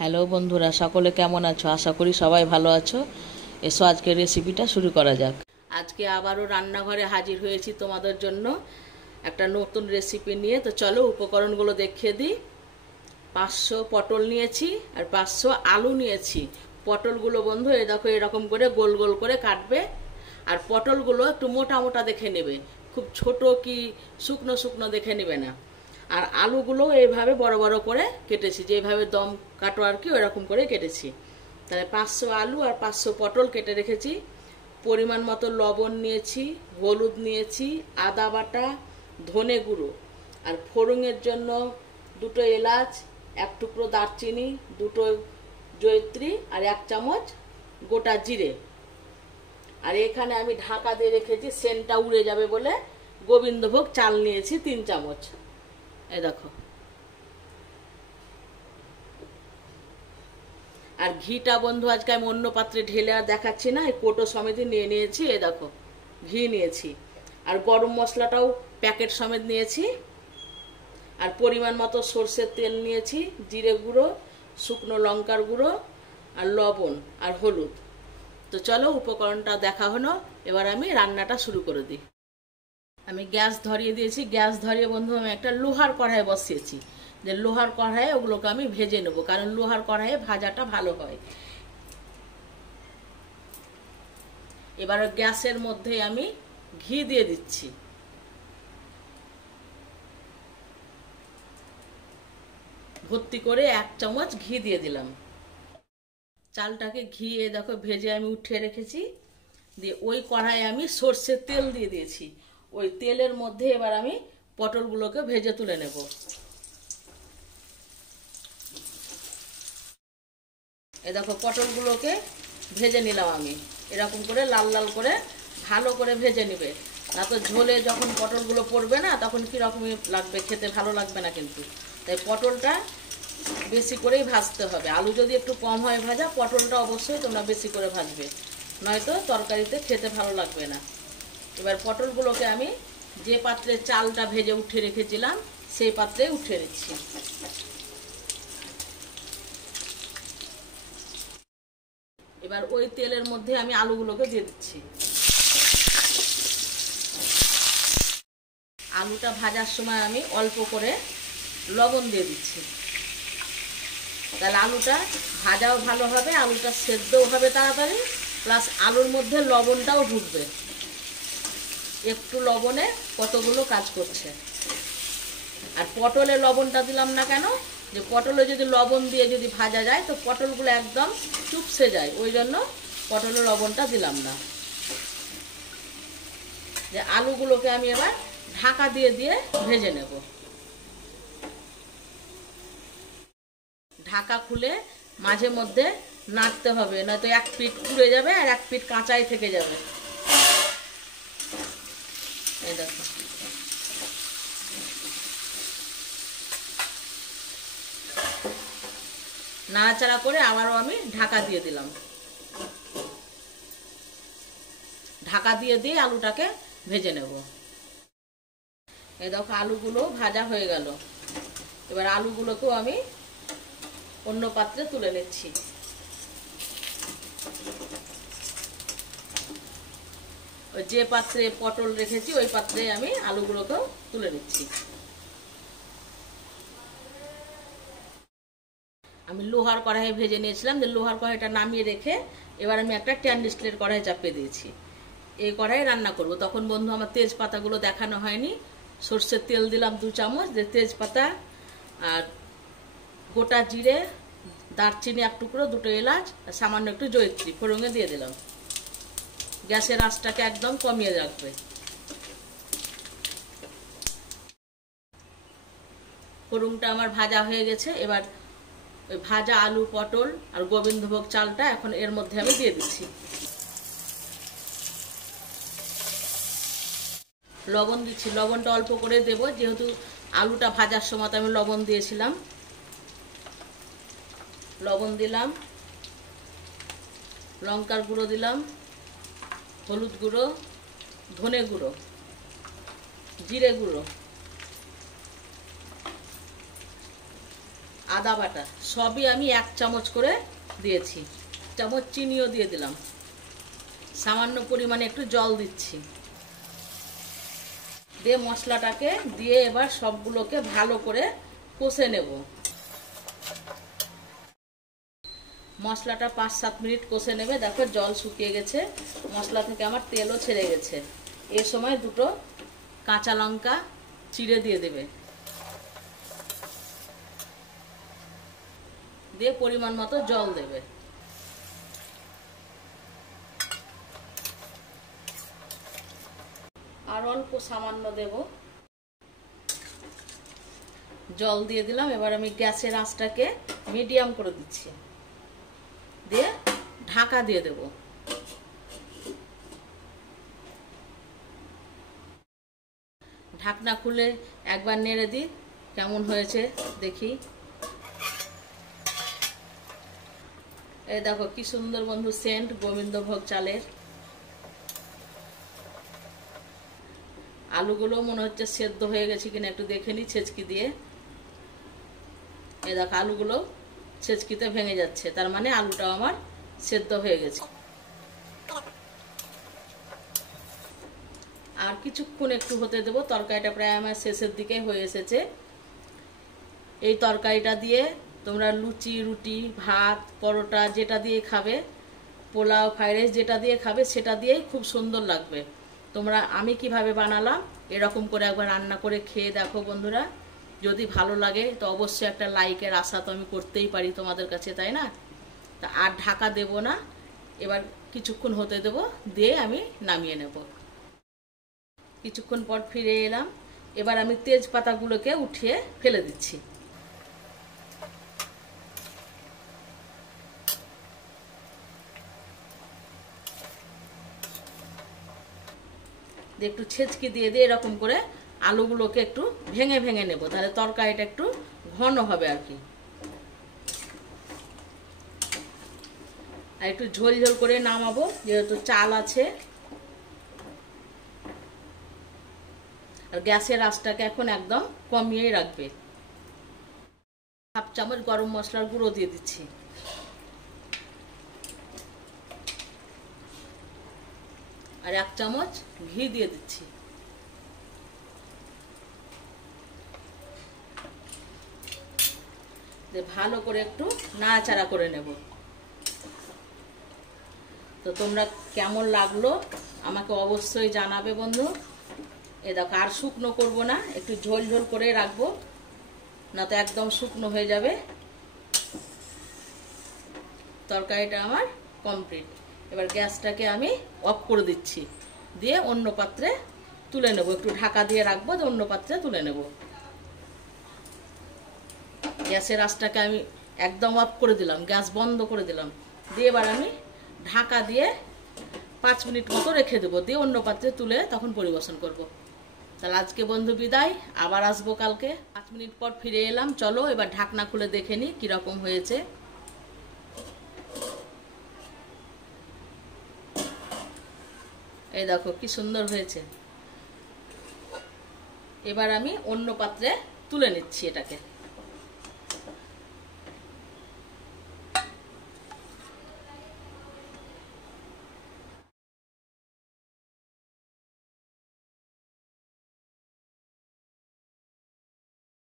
Hello বন্ধুরা, সকলে কেমন আছো? আশা করি সবাই ভালো আছো। এসো আজকের রেসিপিটা শুরু করা যাক। আজকে আবারও রান্নাঘরে হাজির হয়েছি তোমাদের জন্য একটা নতুন রেসিপি নিয়ে। তো চলো উপকরণগুলো দেখিয়ে দিই। 500 পটল নিয়েছি আর 500 আলু নিয়েছি। পটলগুলো বন্ধু এই দেখো এরকম করে গোল গোল করে কাটবে, আর পটলগুলো একটু মোটা মোটা দেখে নেবে, খুব ছোট কি শুকনো শুকনো দেখে নেবে না। আর আলুগুলো এইভাবে বড় বড় করে কেটেছি, যেভাবে দম কাটো আর কি ওইরকম করে কেটেছি। তাহলে 500 আলু আর 500 পটল কেটে রেখেছি। পরিমাণ মতো লবণ নিয়েছি, হলুদ নিয়েছি, আদা বাটা, ধনে গুঁড়ো, আর ফোড়নের জন্য 2টো এলাচ, 1 টুকরো দারচিনি, 2টো জয়িত্রী আর 1 চামচ গোটা জিরে। আর এখানে আমি ঢাকা দিয়ে রেখেছি সেন্টটা উড়ে যাবে বলে গোবিন্দভোগ চাল নিয়েছি 3 চামচ। এই দেখো। আর ঘিটা বন্ধু আজকে আমি অন্য পাত্রে ঢেলে আর দেখাচ্ছি না, এই কোটো সমেত নিয়ে নিয়েছি। এই দেখো ঘি নিয়েছি, আর গরম মশলাটাও প্যাকেট সমেত নিয়েছি, আর পরিমাণ মতো সর্ষের তেল নিয়েছি, জিরে গুঁড়ো, শুকনো লঙ্কার গুঁড়ো, আর লবণ আর হলুদ। তো চলো উপকরণটা দেখা হলো, এবার আমি রান্নাটা শুরু করে দিই। আমি গ্যাস ধরিয়ে দিয়েছি। গ্যাস ধরিয়ে বন্ধু আমি একটা লোহার কড়াই বসিয়েছি, যে লোহার কড়াইয়ে ওগুলোকে আমি ভেজে নেব, কারণ লোহার কড়াইয়ে ভাজাটা ভালো হয়। এবার গ্যাসের মধ্যে আমি ঘি দিয়ে দিচ্ছি। ভর্তি করে 1 চামচ ঘি দিয়ে দিলাম। চালটাকে ঘি দেখো ভেজে আমি উঠিয়ে রেখেছি। দিয়ে ওই কড়াইয়ে আমি সর্ষের তেল দিয়ে দিয়েছি। ওই তেলের মধ্যে এবার আমি পটলগুলোকে ভেজে তুলে নেব। এই দেখো পটলগুলোকে ভেজে নিলাম আমি, এরকম করে লাল লাল করে ভালো করে ভেজে নিবে, না তো ঝোলে যখন পটলগুলো পড়বে না তখন কীরকমই লাগবে, খেতে ভালো লাগবে না কিন্তু। তাই পটলটা বেশি করেই ভাজতে হবে। আলু যদি একটু কম হয় ভাজা, পটলটা অবশ্যই তোমরা বেশি করে ভাজবে, নয়তো তরকারিতে খেতে ভালো লাগবে না। এবার পটলগুলোকে আমি যে পাত্রে চালটা ভেজে উঠিয়ে রেখেছিলাম সেই পাত্রে উঠিয়ে দিচ্ছি। এবার ওই তেলের মধ্যে আমি আলুগুলোকে দিয়ে দিচ্ছি। আলুটা ভাজার সময় আমি অল্প করে লবণ দিয়ে দিচ্ছি, তাহলে আলুটা ভাজাও ভালো হবে, আলুটা সেদ্ধও হবে তাড়াতাড়ি, প্লাস আলুর মধ্যে লবণটাও ঢুকবে। একটু লবণে কতগুলো কাজ করছে। আর পটলে লবণটা দিলাম না কেন, যে পটলে যদি লবণ দিয়ে যদি ভাজা যায় তো পটলগুলো একদম চুপসে যায়, ওই জন্য পটলে লবণটা দিলাম না। যে আলুগুলোকে আমি এবার ঢাকা দিয়ে দিয়ে ভেজে নেব। ঢাকা খুলে মাঝে মধ্যে নাড়তে হবে, নয়তো এক পিঠ পুড়ে যাবে আর এক পিঠ কাঁচাই থেকে যাবে। এই দেখো নাড়াচাড়া করে আবারও আমি ঢাকা দিয়ে দিলাম। ঢাকা দিয়ে দিয়ে আলুটাকে ভেজে নেব। এই দেখো আলুগুলো ভাজা হয়ে গেল। এবার আলুগুলোকেও আমি অন্য পাত্রে তুলে নিচ্ছি। ওই যে পাত্রে পটল রেখেছি ওই পাত্রে আমি আলুগুলোকেও তুলে নিচ্ছি। আমি লোহার কড়াইয়ে ভেজে নিয়েছিলাম, যে লোহার কড়াইটা নামিয়ে রেখে এবার আমি একটা স্টেনলেস স্টিলের কড়াই চাপিয়ে দিয়েছি। এই কড়াইয়ে রান্না করব। তখন বন্ধু আমার তেজপাতাগুলো দেখানো হয়নি। সর্ষের তেল দিলাম 2 চামচ, যে তেজপাতা আর গোটা জিরে, দারচিনি 1 টুকরো, 2টো এলাচ আর সামান্য একটু জয়িত্রী ফোড়নে দিয়ে দিলাম। গ্যাসের আঁচটাকে একদম কমিয়ে রাখবে। ফোড়নটা আমার ভাজা হয়ে গেছে। এবার ওই ভাজা আলু, পটল আর গোবিন্দভোগ চালটা এখন এর মধ্যে আমি দিয়ে দিচ্ছি। লবণ দিচ্ছি, লবণটা অল্প করে দেব, যেহেতু আলুটা ভাজার সময় আমি লবণ দিয়েছিলাম। লবণ দিলাম, লঙ্কার গুঁড়ো দিলাম, হলুদ গুঁড়ো, ধনে গুঁড়ো, জিরে গুঁড়ো, আদা বাটা সবই আমি 1 চামচ করে দিয়েছি। চামচ চিনিও দিয়ে দিলাম, সামান্য পরিমাণে একটু জল দিচ্ছি। দিয়ে মশলাটাকে দিয়ে এবার সবগুলোকে ভালো করে কষে নেব। মশলাটা 5-7 মিনিট কষে নেবে। দেখো জল শুকিয়ে গেছে, মশলা থেকে আমার তেলও ছেড়ে গেছে। এই সময় 2টো কাঁচা লঙ্কা চিড়ে দিয়ে দেবে, দিয়ে পরিমাণ মতো জল দেবে। আর অল্প সামান্য দেব, জল দিয়ে দিলাম। এবার আমি গ্যাসের আঁচটাকে মিডিয়াম করে দিচ্ছি, দিয়ে ঢাকা দিয়ে দেব। ঢাকনা খুলে একবার নেড়ে দিই কেমন হয়েছে দেখি। এই দেখো কি সুন্দর বন্ধু সেন্ট গোবিন্দভোগ চালের। আলুগুলো মনে হচ্ছে সেদ্ধ হয়ে গেছে কিনা একটু দেখে নি ছেঁচকি দিয়ে। এই দেখো আলুগুলো ছেঁচকিতে ভেঙে যাচ্ছে, তার মানে আলুটাও আমার সেদ্ধ হয়ে গেছে। আর কিছুক্ষণ একটু হতে দেবো। তরকারিটা প্রায় আমার শেষের দিকে হয়ে এসেছে। এই তরকারিটা দিয়ে তোমরা লুচি, রুটি, ভাত, পরোটা যেটা দিয়ে খাবে, পোলাও, ফ্রাইড রাইস যেটা দিয়ে খাবে সেটা দিয়েই খুব সুন্দর লাগবে। তোমরা আমি কিভাবে বানালাম এরকম করে একবার রান্না করে খেয়ে দেখো বন্ধুরা। যদি ভালো লাগে তো অবশ্যই একটা লাইকের আশা তো আমি করতেই পারি তোমাদের কাছে, তাই না? তা আর ঢাকা দেব না, এবার কিছুক্ষণ হতে দেব, দিয়ে আমি নামিয়ে নেব। কিছুক্ষণ পর ফিরে এলাম। এবার আমি তেজপাতাগুলোকে উঠিয়ে ফেলে দিচ্ছি। একটু ছেঁচকি দিয়ে দিয়ে এরকম করে আলুগুলোকে একটু ভেঙে ভেঙে নেব, তাহলে তরকারিটা একটু ঘন হবে আর কি। আর একটু ঝোল ঝোল করে নামাবো, যেহেতু চাল আছে। আর গ্যাসের আঁচটাকে এখন একদম কমিয়েই রাখবে। 1/2 চামচ গরম মশলার গুঁড়ো দিয়ে দিচ্ছি। আর 1 চামচ ঘি দিয়ে দিচ্ছি। ভালো করে একটু নাড়াচাড়া করে নেব। তো তোমরা কেমন লাগলো আমাকে অবশ্যই জানাবে বন্ধু। এ দেখো আর শুকনো করব না, একটু ঝোল ঝোল করে রাখবো, না তো একদম শুকনো হয়ে যাবে। তরকারিটা আমার কমপ্লিট। এবার গ্যাসটাকে আমি অফ করে দিচ্ছি, দিয়ে অন্য পাত্রে তুলে নেব। একটু ঢাকা দিয়ে রাখবো, তো অন্য পাত্রে তুলে নেব। গ্যাসের আঁচটাকে আমি একদম অফ করে দিলাম, গ্যাস বন্ধ করে দিলাম। দিয়ে এবার আমি ঢাকা দিয়ে 5 মিনিট মতো রেখে দেবো, দিয়ে অন্য পাত্রে তুলে তখন পরিবেশন করব। তাহলে আজকে বন্ধু বিদায়, আবার আসবো কালকে। 5 মিনিট পর ফিরে এলাম। চলো এবার ঢাকনা খুলে দেখে নিই কিরকম হয়েছে। এই দেখো কি সুন্দর হয়েছে। এবার আমি অন্য পাত্রে তুলে নিচ্ছি এটাকে।